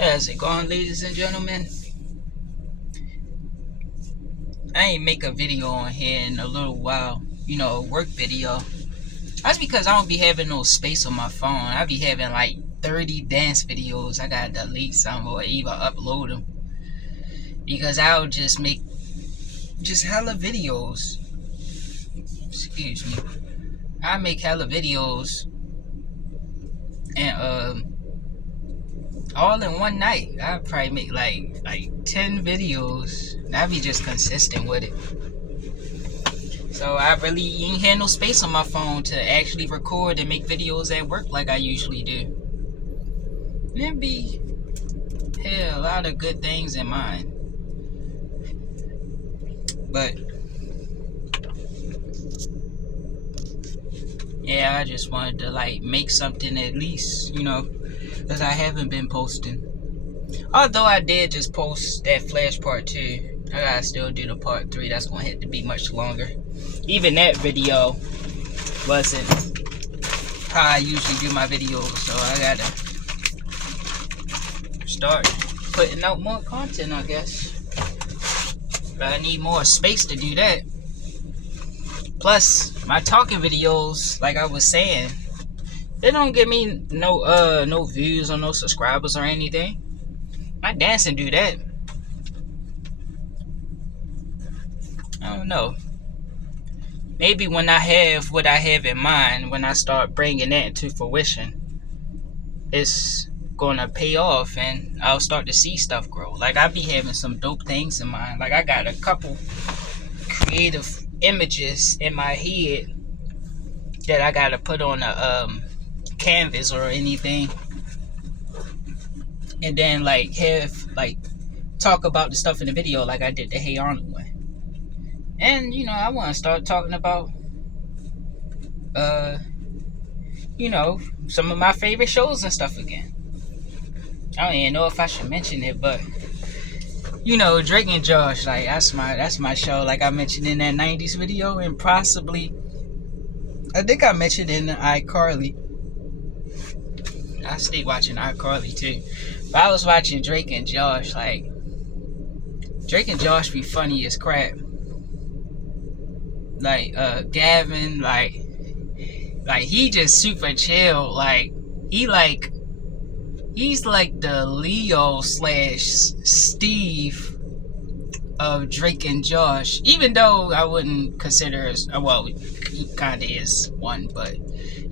How's it going, ladies and gentlemen? I ain't make a video on here in a little while, a work video. That's because I don't be having no space on my phone. I be having like 30 dance videos. I gotta delete some or even upload them. Because I'll just make hella videos. Excuse me. I make hella videos and all in one night. I probably make like 10 videos. I be just consistent with it. So I really ain't had no space on my phone to actually record and make videos at work like I usually do. There be a lot of good things in mind. But yeah, I just wanted to make something at least, because I haven't been posting. Although I did just post that Flash Part 2. I gotta still do the Part 3. That's gonna have to be much longer. Even that video wasn't how I usually do my videos, so I gotta start putting out more content, I guess. But I need more space to do that. Plus, my talking videos, like I was saying, they don't give me no views or no subscribers or anything. My dancing do that. I don't know. Maybe when I have what I have in mind, when I start bringing that into fruition, it's gonna pay off and I'll start to see stuff grow. Like I be having some dope things in mind. Like I got a couple creative images in my head that I gotta put on a canvas or anything, and then talk about the stuff in the video like I did the Hey Arnold one. And I want to start talking about some of my favorite shows and stuff again. I don't even know if I should mention it, but Drake and Josh, like that's my show. Like I mentioned in that 90s video, and possibly I think I mentioned in iCarly. I stay watching iCarly too. But I was watching Drake and Josh. Like Drake and Josh be funny as crap. Like Gavin, like he just super chill. Like he's like the Leo / Steve of Drake and Josh. Even though I wouldn't consider he kinda is one, but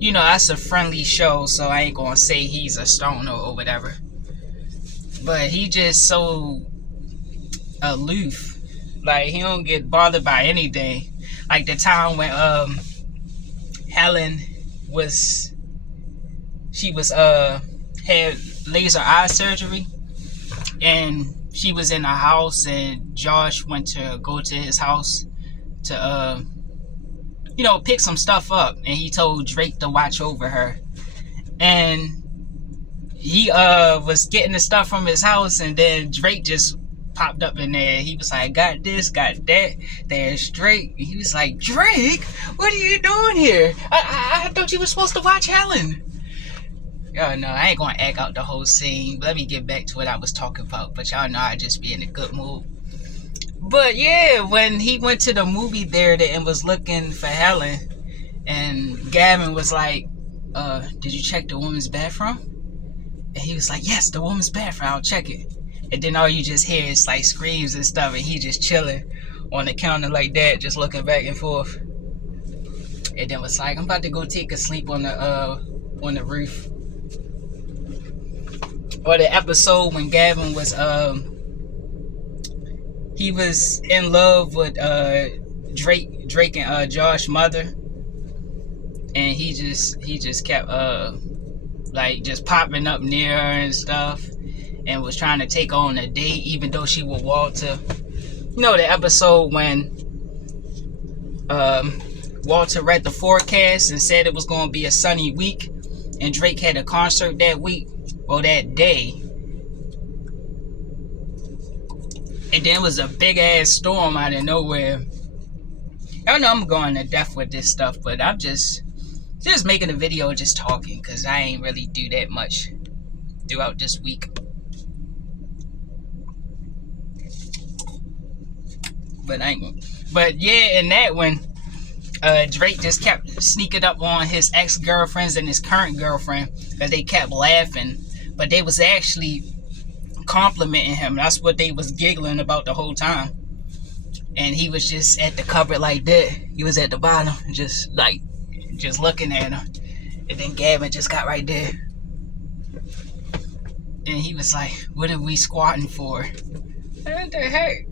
that's a friendly show, so I ain't gonna say he's a stoner or whatever. But he just so aloof. Like he don't get bothered by anything. Like the time when Helen had laser eye surgery, and she was in a house, and Josh went to go to his house to pick some stuff up, and he told Drake to watch over her. And he was getting the stuff from his house, and then Drake just popped up in there. He was like, got this, got that. There's Drake. He was like, Drake, what are you doing here? I thought you were supposed to watch Helen. Y'all know I ain't gonna act out the whole scene. Let me get back to what I was talking about. But y'all know I just be in a good mood. But yeah, when he went to the movie theater and was looking for Helen, and Gavin was like, did you check the woman's bathroom? And he was like, yes, the woman's bathroom, I'll check it. And then all you just hear is like screams and stuff, and he just chilling on the counter like that, just looking back and forth. And then was like, I'm about to go take a sleep on the roof. Or the episode when Gavin was he was in love with Drake and Josh's mother, and he just kept just popping up near her and stuff, and was trying to take on a date, even though she was Walter. The episode when Walter read the forecast and said it was going to be a sunny week, and Drake had a concert that week or that day, and then it was a big ass storm out of nowhere. I know I'm going to death with this stuff, but I'm just making a video, just talking, because I ain't really do that much throughout this week. but I ain't gonna. But yeah, in that one, Drake just kept sneaking up on his ex-girlfriends and his current girlfriend because they kept laughing, but they was actually complimenting him. That's what they was giggling about the whole time. And he was just at the cupboard like that. He was at the bottom, just looking at him. And then Gavin just got right there. And he was like, what are we squatting for? What the heck?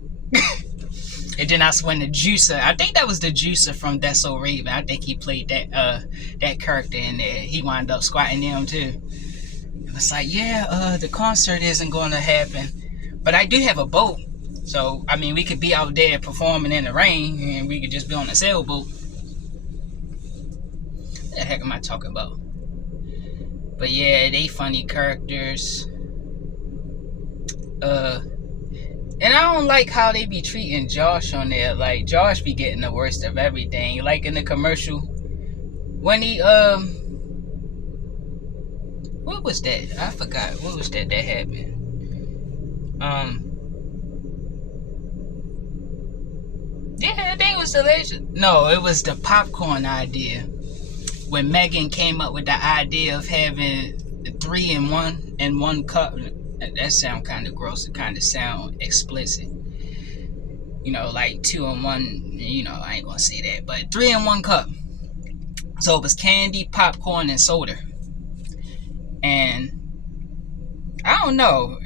And then that's when the Juicer, I think that was the Juicer from That's So Raven. I think he played that character in there. He wound up squatting them too. It was like, yeah, the concert isn't going to happen. But I do have a boat. So, I mean, we could be out there performing in the rain, and we could just be on a sailboat. What the heck am I talking about? But yeah, they funny characters. And I don't like how they be treating Josh on there. Like, Josh be getting the worst of everything. Like in the commercial, when he, what was that? I forgot. What was that happened? Yeah, I think it was the legend. No, it was the popcorn idea. When Megan came up with the idea of having 3 in 1 cup. That sound kind of gross. It kind of sound explicit. You know, like 2 in 1. You know, I ain't gonna say that, but 3 in 1 cup. So it was candy, popcorn, and soda. And I don't know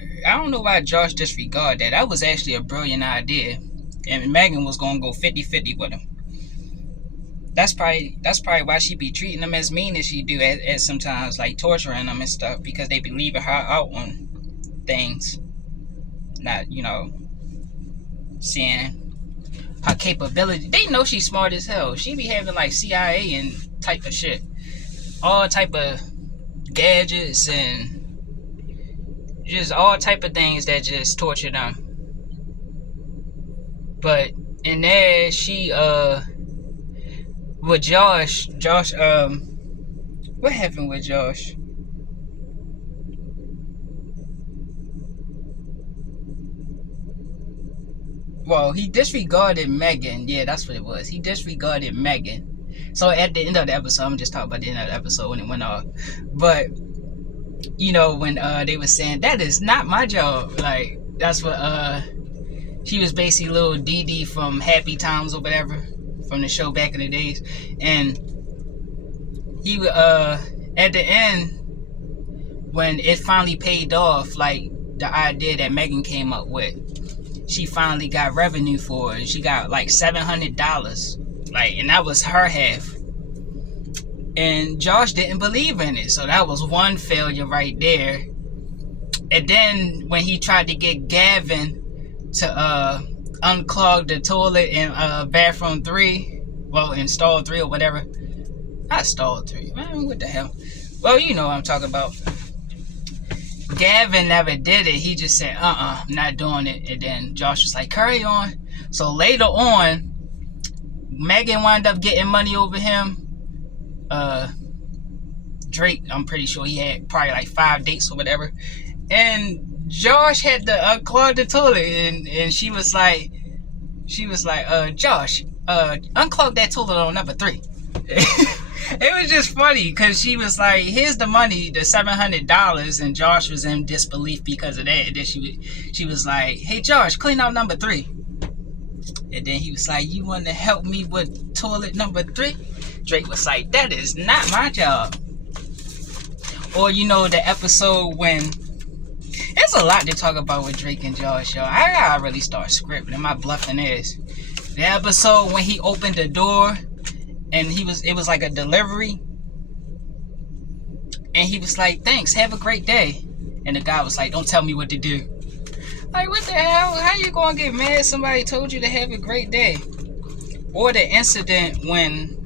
why Josh disregarded that. That was actually a brilliant idea. And Megan was gonna go 50-50 with him. That's probably why she be treating them as mean as she do at sometimes, like torturing them and stuff, because they be leaving her out on things, not, you know, seeing her capability. They know she's smart as hell. She be having like CIA and type of shit, all type of gadgets and just all type of things that just torture them. But in there, she with Josh, what happened with Josh? Well, he disregarded Megan. Yeah, that's what it was. He disregarded Megan. So at the end of the episode, I'm just talking about the end of the episode when it went off. But, you know, when they were saying, that is not my job. Like, that's what, she was basically little Dee Dee from Happy Times or whatever, from the show back in the days. And he, at the end, when it finally paid off, like, the idea that Megan came up with, she finally got revenue for it. She got like $700, like, and that was her half. And Josh didn't believe in it, so that was one failure right there. And then when he tried to get Gavin to unclog the toilet in bathroom 3, well, in stall 3 or whatever. Not stall 3, man, what the hell? Well, you know what I'm talking about. Gavin never did it. He just said, I'm not doing it. And then Josh was like, carry on. So later on, Megan wound up getting money over him. Drake, I'm pretty sure he had probably like 5 dates or whatever. And Josh had to unclog the toilet. And she was like, Josh, unclog that toilet on number 3. It was just funny because she was like, here's the money, the $700, and Josh was in disbelief because of that. And then she was like, hey Josh, clean out number 3. And then he was like, you want to help me with toilet number 3? Drake was like, that is not my job. Or, you know, the episode when, there's a lot to talk about with Drake and Josh, yo. I gotta really start scripting my bluffing ass. The episode when he opened the door and it was like a delivery, and he was like, thanks, have a great day. And the guy was like, don't tell me what to do. Like, what the hell? How you gonna get mad somebody told you to have a great day? Or the incident when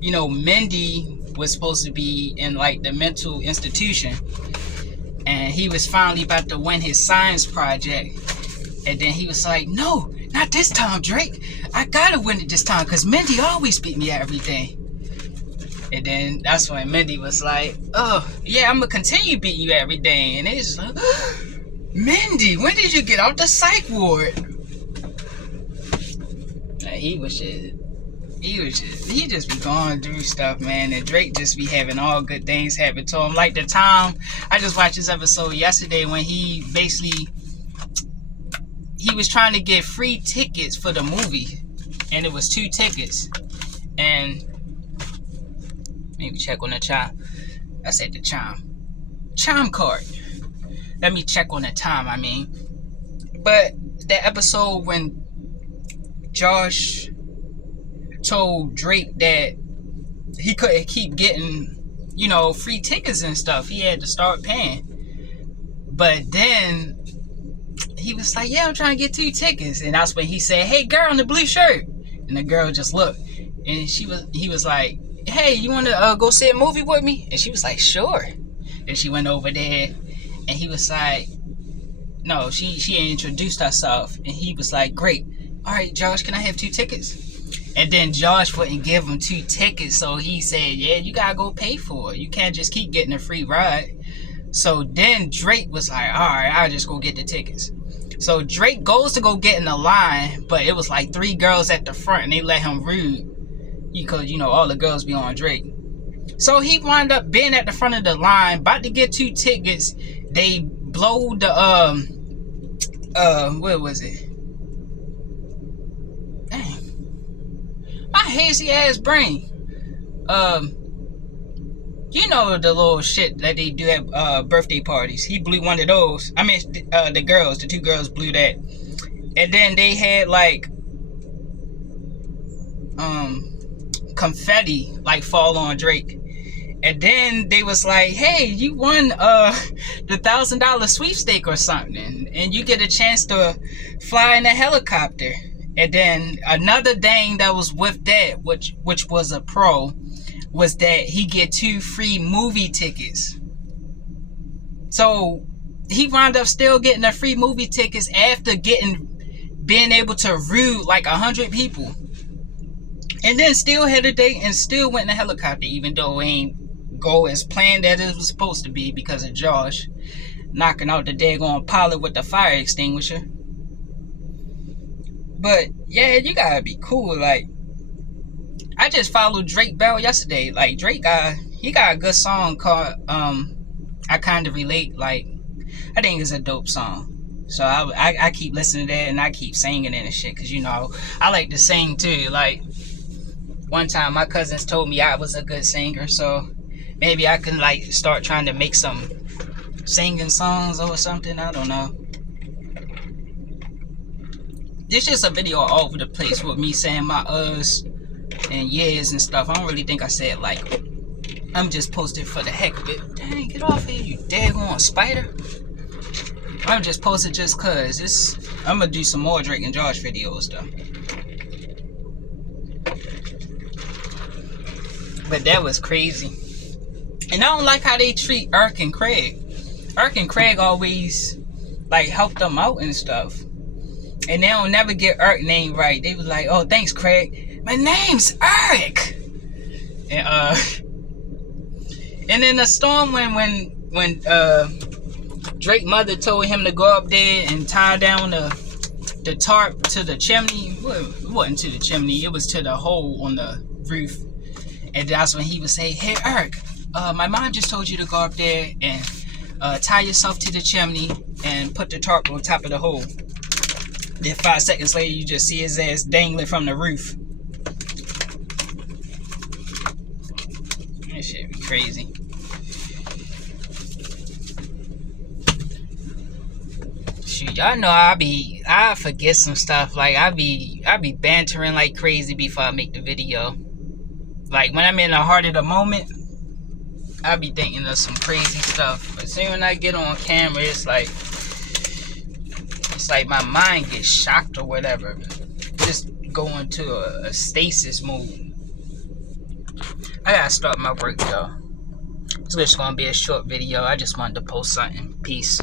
you know, Mindy was supposed to be in like the mental institution, and he was finally about to win his science project, and then he was like, no, not this time, Drake. I gotta win it this time, because Mindy always beat me at everything. And then that's when Mindy was like, oh, yeah, I'm gonna continue beating you at everything. And it's like, Mindy, when did you get out the psych ward? He just be going through stuff, man. And Drake just be having all good things happen to him. Like the time, I just watched this episode yesterday when he was trying to get free tickets for the movie. And it was 2 tickets. And maybe check on the chime. I said the chime card. Let me check on the time, I mean. But that episode when Josh told Drake that he couldn't keep getting, free tickets and stuff. He had to start paying. But then he was like, yeah, I'm trying to get 2 tickets. And that's when he said, hey, girl in the blue shirt. And the girl just looked. And he was like, hey, you want to go see a movie with me? And she was like, sure. And she went over there. And he was like, no, she introduced herself. And he was like, great. All right, Josh, can I have 2 tickets? And then Josh wouldn't give him 2 tickets. So he said, yeah, you got to go pay for it. You can't just keep getting a free ride. So then Drake was like, all right, I'll just go get the tickets. So Drake goes to go get in the line, but it was like 3 girls at the front, and they let him rude because, all the girls be on Drake. So he wound up being at the front of the line, about to get 2 tickets. They blow the, what was it? Dang. My hazy ass brain. The little shit that they do at birthday parties. He blew one of those. I mean, the 2 girls blew that. And then they had like confetti like fall on Drake. And then they was like, hey, you won the $1,000 sweepstake or something, and you get a chance to fly in a helicopter. And then another thing that was with that, which was a pro, was that he get 2 free movie tickets. So he wound up still getting the free movie tickets after being able to rude like 100 people. And then still had a date and still went in a helicopter, even though it ain't go as planned as it was supposed to be because of Josh knocking out the daggone pilot with the fire extinguisher. But yeah, you gotta be cool. Like, I just followed Drake Bell yesterday. Like, Drake got a good song called I Kinda Relate. Like, I think it's a dope song. So I keep listening to that and I keep singing it and shit, because I like to sing too. Like, one time my cousins told me I was a good singer, so maybe I can like start trying to make some singing songs or something. I don't know. This just a video all over the place with me saying my uhs and yeahs and stuff. I don't really think I said like. I'm just posting for the heck of it. Dang, get off here, you daggone spider. I'm just posting just cause I'm gonna do some more Drake and Josh videos though. But that was crazy. And I don't like how they treat Irk and Craig. Irk and Craig always like help them out and stuff. And they don't never get Irk's name right. They was like, oh, thanks, Craig. My name's Irk. And then the storm when Drake's mother told him to go up there and tie down the tarp to the chimney. Well, it wasn't to the chimney. It was to the hole on the roof. And that's when he would say, hey, Irk, my mom just told you to go up there and tie yourself to the chimney and put the tarp on top of the hole. Then 5 seconds later, you just see his ass dangling from the roof. That shit be crazy. Shoot, y'all know I forget some stuff. Like, I be bantering like crazy before I make the video. Like, when I'm in the heart of the moment, I be thinking of some crazy stuff. But soon when I get on camera, it's like my mind gets shocked or whatever. Just go into a stasis mode. I gotta start my work, y'all. It's just gonna be a short video. I just wanted to post something. Peace.